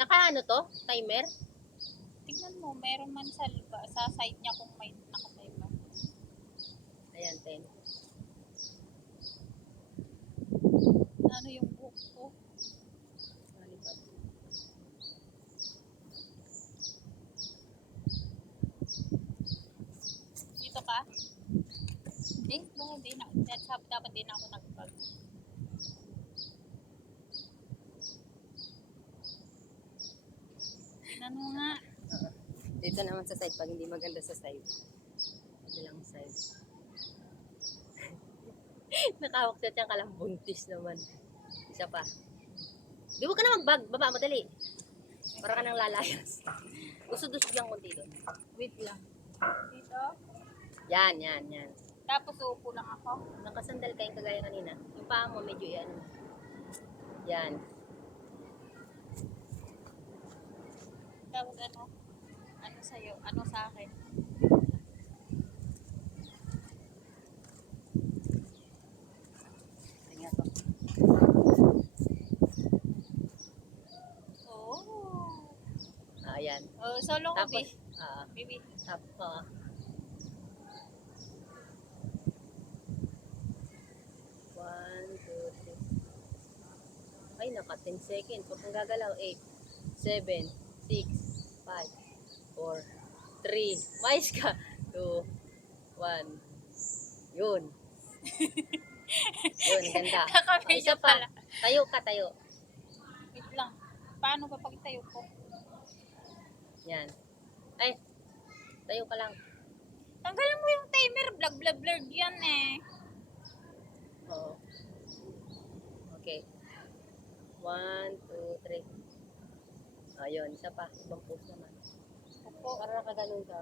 Naka ano to? Timer? Tignan mo, meron man sa site niya kung may naka-timer. Ayan, 10. Ano yung book ko? Nalipad. Dito ka? Hindi na. Dapat din ako nagpag. Ano nga? Dito naman sa side, pag hindi maganda sa side. Kabilang side. Nakahawak siya ka lang, buntis naman. Isa pa. Di mo ka na mag-bag, baba, madali. Para ka nang lalayas. Usod-usod lang konti doon. Wait lang. Dito? Yan, yan, yan. Tapos uupo lang ako. Nakasandal ka yung kagaya kanina. Yung paa mo medyo yan. Yan. Tapos ano? Ano sa'yo? Ano sa akin? Tingnan ko. Oh. Ayan. Oh, solo ko, Tapos, baby. tapos, one, two, three. Ay, naka 10 seconds. Huwag kang gagalaw. 8, 7, 6, 5, 4, 3. Mais ka. 2, 1. Yun. Yun, ganda. Nakapidyo Isa pa. pala. Tayo ka, tayo. Wait lang. Paano ba pag tayo ko? Yan. Ay, tayo ka lang. Tanggalin mo yung timer. Blurred yan eh. Oo. Okay. 1, 2, 3. Ayun, isa pa. Ibang pose naman. Opo. Para nakaganon ka.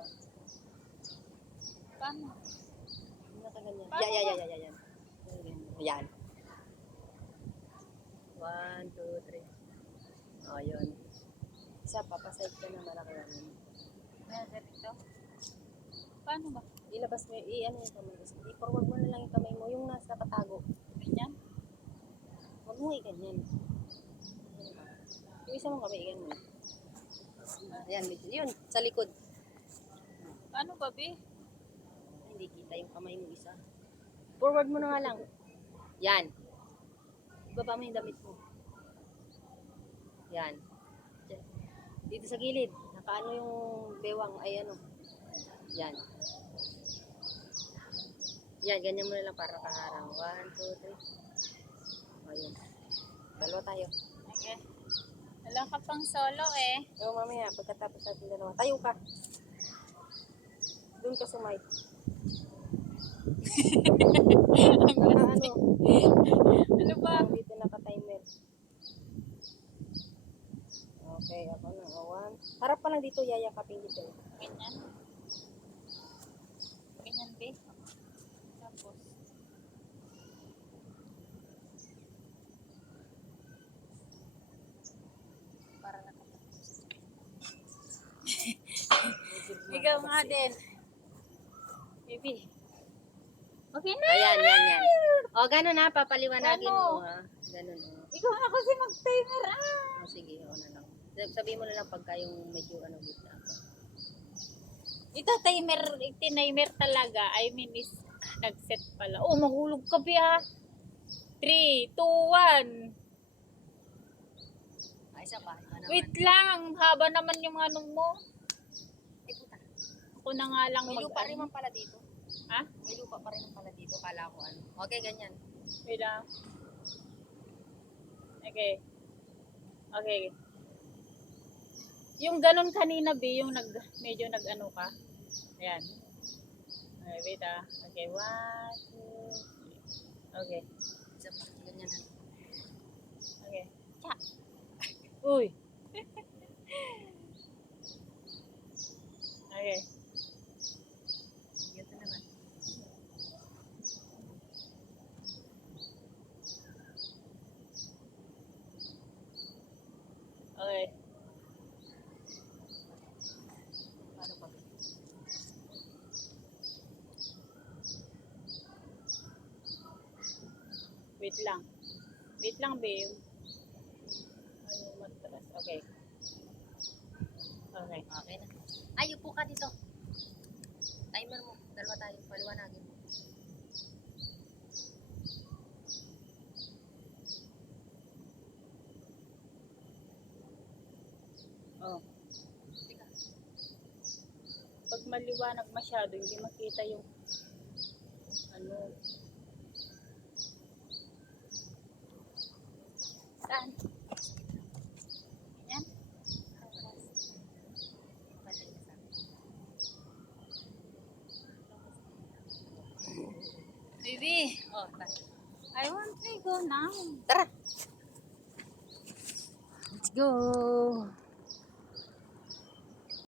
Paano? Nakaganyan. Paano Yan. Yan. 1, 2, 3. Ayun. Isa pa, paside ka na nakaganon. Ganito? Paano ba? Ilabas mo, i-ano yung kamay. I-forward mo na lang yung kamay mo, yung nasa katago. Ganyan? Huwag mo i-ganyan. Yung isa mong kamay, i-ganyan mo. Ayan, yun, sa likod. Paano ba, be? Hindi kita yung kamay mo isa. Forward mo na nga lang. Yan. Ibaba mo yung damit mo. Yan. Dito sa gilid. Nakaano yung bewang, ay ano. Yan. Yan, ganyan mo na lang para kaharang. 1, 2, 3. Ayun. Dalawa tayo. Okay. Wala ka pang solo eh. So, mamaya, pagkatapos natin dalawa, tayo ka. Doon ka sumay. Ano? Ano ba? Dito naka-timer. Okay, ako na. 1. Harap pa lang dito, yayakapin dito. Ganyan. Ganyan, be. Tapos. Para nakatapos. Ikaw nga din. Baby. Okay na! Ayan. O, ganun na, papaliwanagin Ano? mo ha. Ganun o. Ikaw na kasi mag-timer O, sige, o na lang. Sabihin mo na lang pagka yung medyo ano gitna ako. Ito tinimer talaga. I mean is nag-set pala. Oh, mahulog ka ba? 3, 2, 1. Ay, isa pa. Iba naman. Wait lang. Haba naman yung ano mo. Ay, puta. Ako na nga lang May lupa rin mag-ano. man pala dito. Ha? May lupa pa rin man pala dito. Kala ko ano. Okay, ganyan. Wait lang. Okay. Okay. Yung ganun kanina, B, yung medyo nag-ano ka. Ayan. Okay, wait ah. Okay, 1, 2, 3. Okay. Isa pa. Ganyan na. Okay. Cha. Uy. Okay. Ganito naman. Okay. Paano pa? Wait lang. Wait lang, babe. Ayun, matras. Okay. Okay. Okay na. Ay, upo ka dito. Timer mo. Dalawa tayo. Paliwanagin mo. Oh. Teka. Pag maliwanag masyado, hindi makita yung ano. Saan? Yan? Patay na sa akin. Baby, Oh, tara. I want to go now. Tara. Let's go.